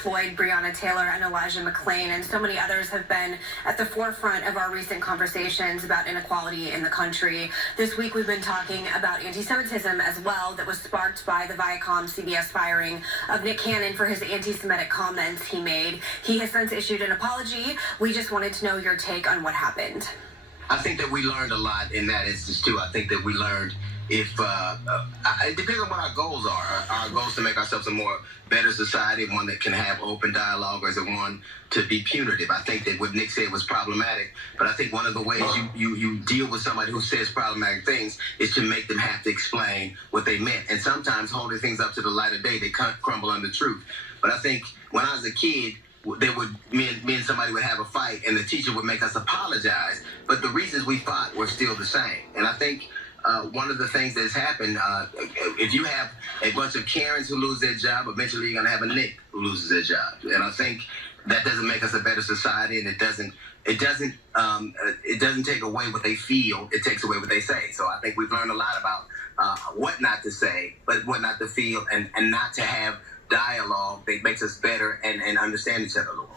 Floyd, Breonna Taylor, and Elijah McClain, and so many others have been at the forefront of our recent conversations about inequality in the country. This week we've been talking about anti-Semitism as well, that was sparked by the Viacom CBS firing of Nick Cannon for his anti-Semitic comments he made. He has since issued an apology. We just wanted to know your take on what happened. I think that we learned a lot in that instance too. I think that we learned it depends on what our goals are. Our goals to make ourselves a more better society, one that can have open dialogue, or is it one to be punitive? I think that what Nick said was problematic, but I think one of the ways you deal with somebody who says problematic things is to make them have to explain what they meant. And sometimes holding things up to the light of day, they crumble under truth. But I think when I was a kid, me and somebody would have a fight, and the teacher would make us apologize, but the reasons we fought were still the same. And I think one of the things that's happened, if you have a bunch of Karens who lose their job, eventually you're going to have a Nick who loses their job. And I think that doesn't make us a better society, and it doesn't take away what they feel. It takes away what they say. So I think we've learned a lot about what not to say, but what not to feel, and not to have dialogue that makes us better and understand each other a little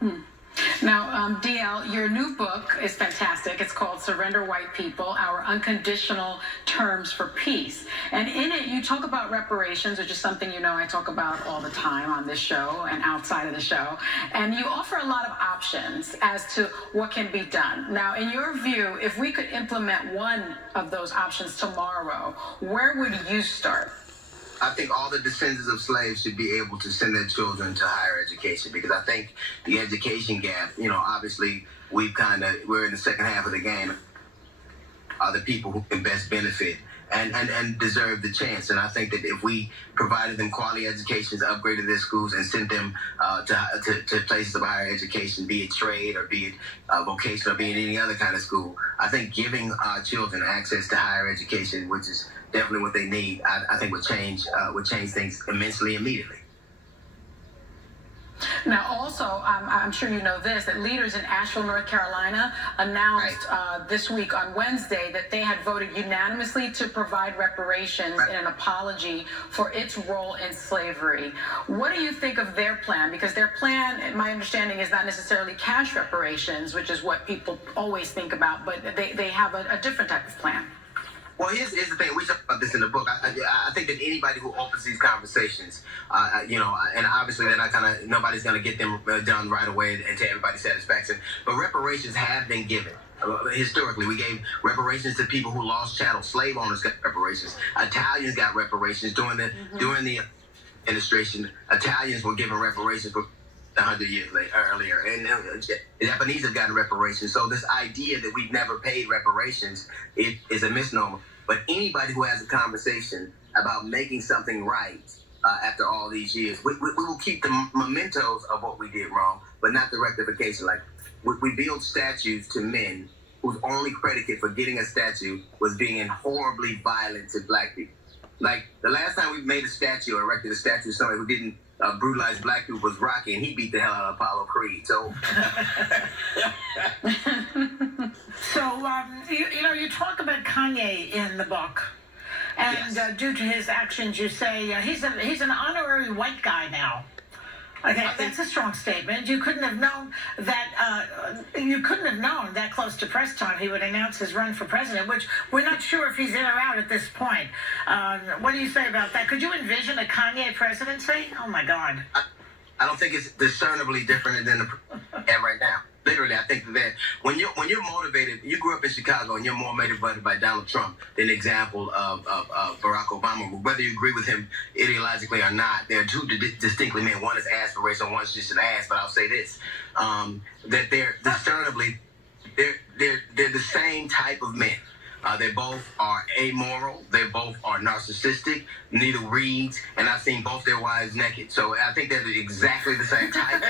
more. Now, DL, your new book is fantastic. It's called Surrender White People, Our Unconditional Terms for Peace. And in it, you talk about reparations, which is something you know I talk about all the time on this show and outside of the show. And you offer a lot of options as to what can be done. Now, in your view, if we could implement one of those options tomorrow, where would you start? I think all the descendants of slaves should be able to send their children to higher education, because I think the education gap, obviously we're in the second half of the game, are the people who can best benefit and deserve the chance. And I think that if we provided them quality educations, upgraded their schools, and sent them to places of higher education, be it trade or be it vocational or be it any other kind of school, I think giving our children access to higher education, which is definitely what they need, I think would change things immensely immediately. Now, also, I'm sure you know this, that leaders in Asheville, North Carolina announced this week on Wednesday that they had voted unanimously to provide reparations in an apology for its role in slavery. What do you think of their plan? Because their plan, my understanding, is not necessarily cash reparations, which is what people always think about, but they have a different type of plan. Well, here's the thing. We talk about this in the book. I think that anybody who opens these conversations, and obviously they're not nobody's going to get them done right away and to everybody's satisfaction. But reparations have been given. Historically, we gave reparations to people who lost chattel. Slave owners got reparations. Italians got reparations during the administration. Italians were given reparations for 100 years earlier, and the Japanese have gotten reparations. So this idea that we've never paid reparations is a misnomer. But anybody who has a conversation about making something right after all these years, we will keep the mementos of what we did wrong, but not the rectification. Like we build statues to men whose only predicate for getting a statue was being horribly violent to black people. Like the last time we made a statue or erected a statue of somebody who didn't brutalize black people was Rocky, and he beat the hell out of Apollo Creed. So, you talk about Kanye in the book, and yes. Due to his actions, you say he's an honorary white guy now. Okay, that's a strong statement. You couldn't have known that. You couldn't have known that close to press time he would announce his run for president, which we're not sure if he's in or out at this point. What do you say about that? Could you envision a Kanye presidency? Oh my God! I don't think it's discernibly different than the right now. Literally, I think that when you're motivated, you grew up in Chicago and you're more motivated by Donald Trump than the example of Barack Obama. Whether you agree with him ideologically or not, they're two distinctly men. One is aspirational, one's just an ass. But I'll say this: that they're discernibly, they're the same type of men. They both are amoral. They both are narcissistic. Neither reads, and I've seen both their wives naked. So I think they're exactly the same type.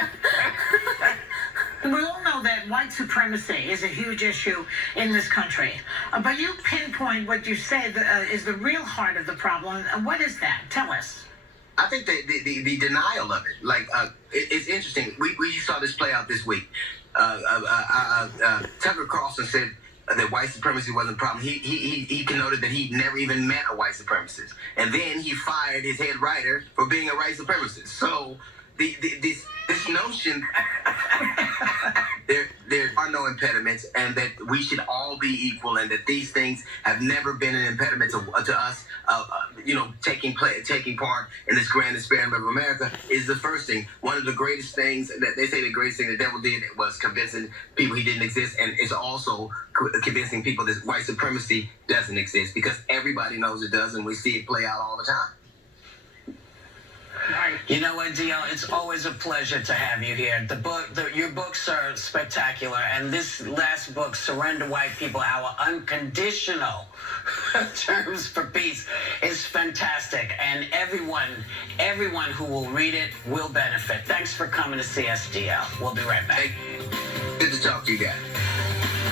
We all know that white supremacy is a huge issue in this country. But you pinpoint what you say is the real heart of the problem. What is that? Tell us. I think the denial of it. Like, it's interesting. We saw this play out this week. Tucker Carlson said that white supremacy wasn't a problem. He connoted that he never even met a white supremacist, and then he fired his head writer for being a white supremacist. So this notion there are no impediments, and that we should all be equal, and that these things have never been an impediment to us, taking part in this grand experiment of America is the first thing. One of the greatest things that they say the greatest thing the devil did was convincing people he didn't exist, and it's also convincing people that white supremacy doesn't exist, because everybody knows it does, and we see it play out all the time. You know what, DL? It's always a pleasure to have you here. Your books are spectacular, and this last book, Surrender White People, Our Unconditional Terms for Peace, is fantastic, and everyone who will read it will benefit. Thanks for coming to CSDL. We'll be right back. Good to talk to you guys.